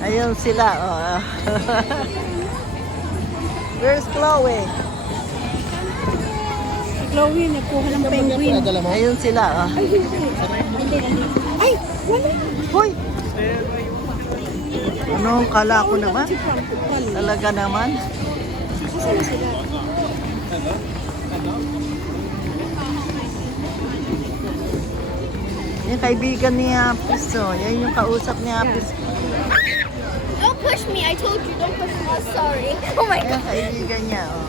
Ayun sila. Oh. Where's Chloe? Si Chloe, nagkuha ng penguin. Ayun sila. Oh. Ay, hindi. Ay, wala. Hoy! Ano, kala ko naman? Talaga naman? Saan na sila? Yung kaibigan ni Apis, oh. Yan yung kausap ni Apis. Don't push me. I told you, don't push me. Oh, sorry. Oh my Yung god. kaibigan niya, oh.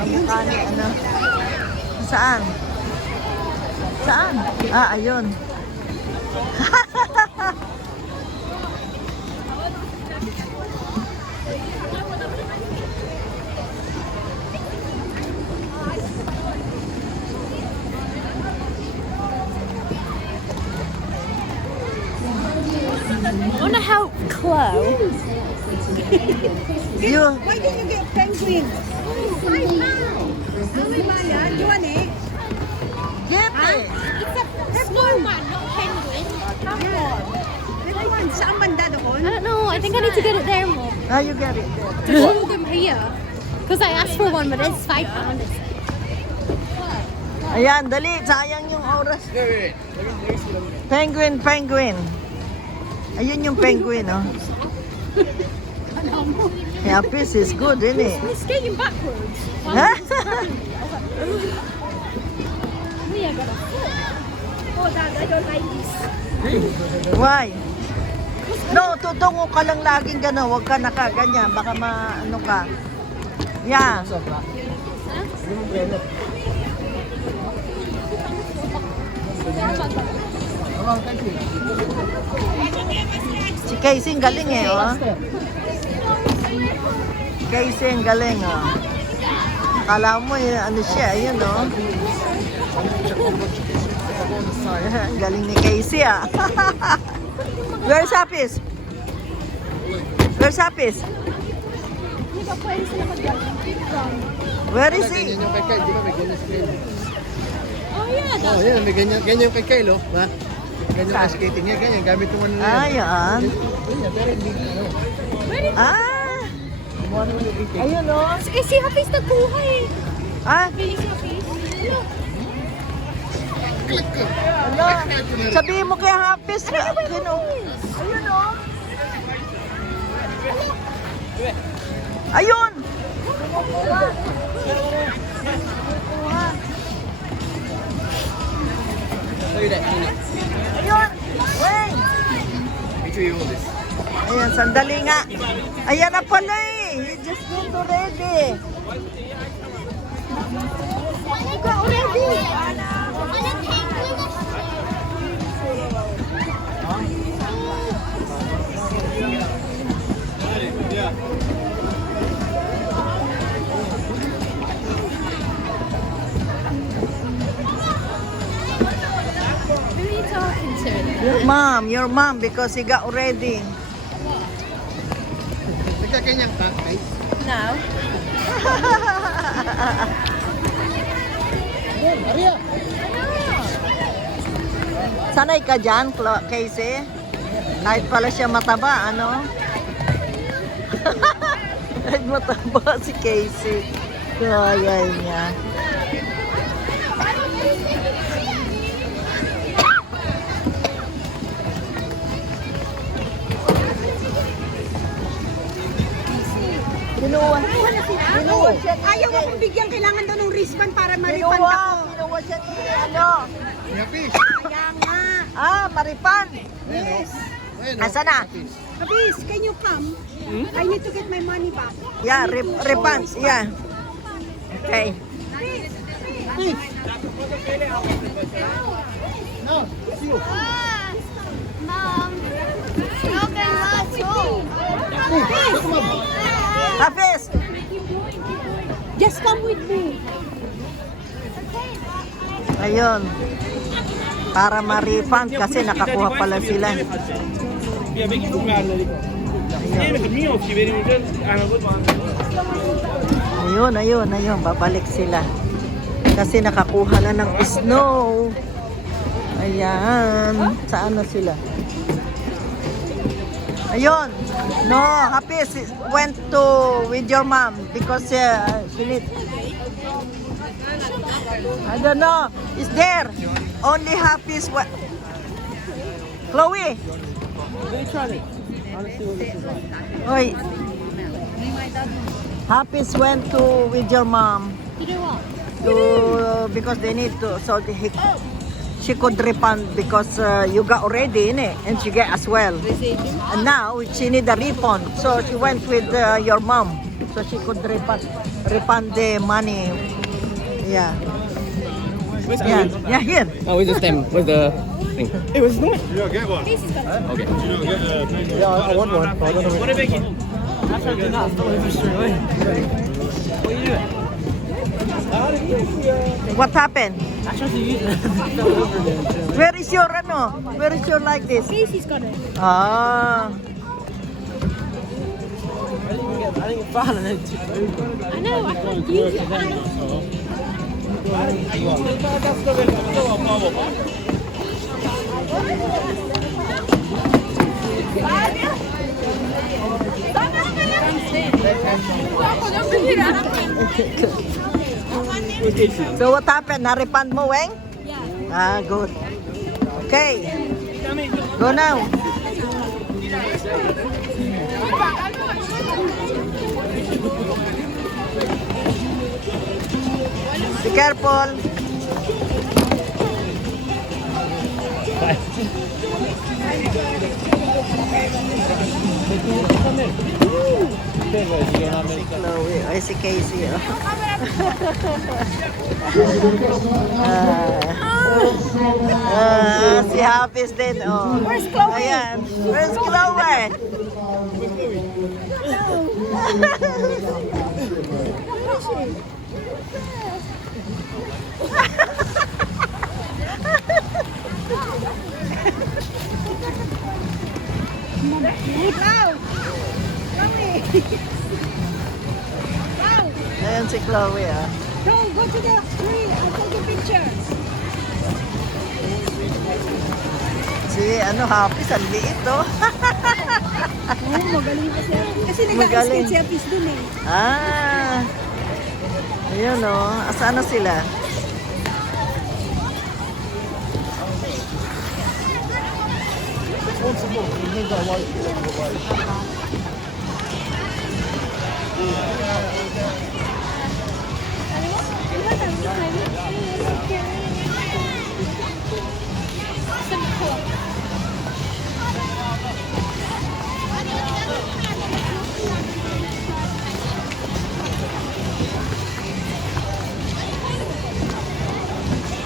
Kamukha ni ano. Saan? Saan? Ah, ayun. I want to help Chloe. You, Why did you get penguin? Only buy yan? You want it? get it! It's a snowman, not penguin. This one, saan banda doon? I don't know. I think I need to get it there more. Ah, you get it. To show them here. Because I asked for one, but it's £5. Ayan, dali. Sayang yung oras. Penguin, penguin. Ayun yung penguin, oh. Yeah, Apis is good, isn't it? He's skating backwards. Huh? Me, I got a foot. Oh, Dad, I don't like this. Why? No, tutungo ka lang laging gano'n. Huwag ka nakaganyan. Baka ano ka. Yeah. Si Casey ang galing eh, oh. Casey ang galing, oh. Kala mo, ano siya, ayun, oh. Ang galing ni Casey, ah. Where's Apis? Where's Apis? Where is he? Ganyan yung kay Kyle, di ba? May ganyan si Kyle. Oh, yeah. Oh, yan, may ganyan yung kay Kyle, oh. Ba? Ganyan ang skating niya, ganyan. Gamit yung ano na Ah, yan. Ganyan, pero hindi ano. Ah! Kumuha naman yung kay Kyle. Ayun, oh. Eh, si Hafiz nagkuha eh. Ah, Bili si Hafiz. ano? Sabihin mo kay Hafiz. Ayun, oh. Ayun, oh. Ayun! Ayun! Wait! Make sure you hold this. Ayan, sandali nga. Ayan na pala eh. You just need to ready. Go already. Who are you talking to? Your mom, because he got ready. Nagkaganyan ka, Kyle? No. Maria! Sanay ka dyan, Casey? Kahit pala siya mataba, ano? Kahit mataba si Casey. Kaya niya. Binuwa siya ni Ayaw akong bigyan, kailangan daw ng wristband para ma-refund ako. Binuwa siya ni ano? May fish! Kaya nga. Ah, maripan. Yes. Ayun, Asa na? Abis, can you come? I need to get my money back. Yeah, refund. Yeah. Okay. No, it's you. Mom. Okay, let's go. Hafiz! Just come with me. Ayun. Para ma-refund kasi nakakuha pala sila. Ayun. Babalik sila. Kasi nakakuha na ng snow. Ayan. Saan na sila? Ayun. No, Happy went to with your mom because she need. I don't know. It's there. Only Happy's what? Chloe. Oi. Happy's went to with your mom. You know what? Because they need to, so she could refund because you got already in it and she get as well. And now she need a refund, so she went with your mom, so she could refund the money. Yeah. Yeah, here. Oh, where's the stem? Where's the thing? It was not. Okay. Yeah, I want one. I don't know. What are you making? After I did not, I was straight away. What are you doing? What happened? I tried to use it. It fell over there. Where is your ano? Where is your like this? Casey's got it. Ah. I didn't get found and then I know, I can't use it. So what happened? Na-refund mo, Weng? Yeah. Ah, good. Okay. Go now. Be careful. Chloe, ay si Casey. Oh. Si Hafiz din. Oh. Where's Chloe? Ayan. Where's Chloe? Wow! Chloe! Wow! Ayan si Chloe. Ah. Go to the tree. I'll take a picture. Si Hafiz, ang liit oh. Oh, magaling kasi. Kasi Magaling. nag-skate si Apis dun eh. Ah. Ayun oh. Asaan na sila?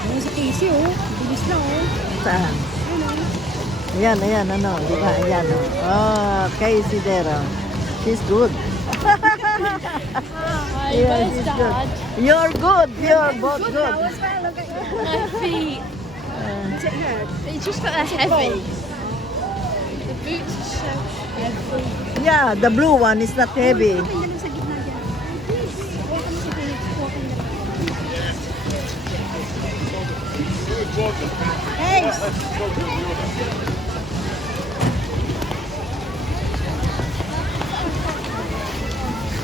Ano si Casey oh. Bilis na oh. Saan? Ano? Ayan, di ba? Ayan, oh. Oh, Casey there, oh. She's good. Yeah, she's good. You're good. You're both good. That was well. Look at you. My feet. Is it hurt? It's just that they're heavy. The boots are so heavy. Yeah, the blue one is not heavy. Walking na lang sa gitna dyan. Walk mo sa Phoenix. Walking na lang. Hey!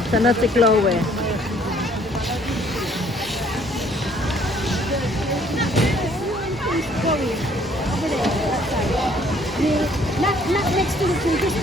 Sana si Chloe. Chloe. Over there. That side. Not next to the tree. Just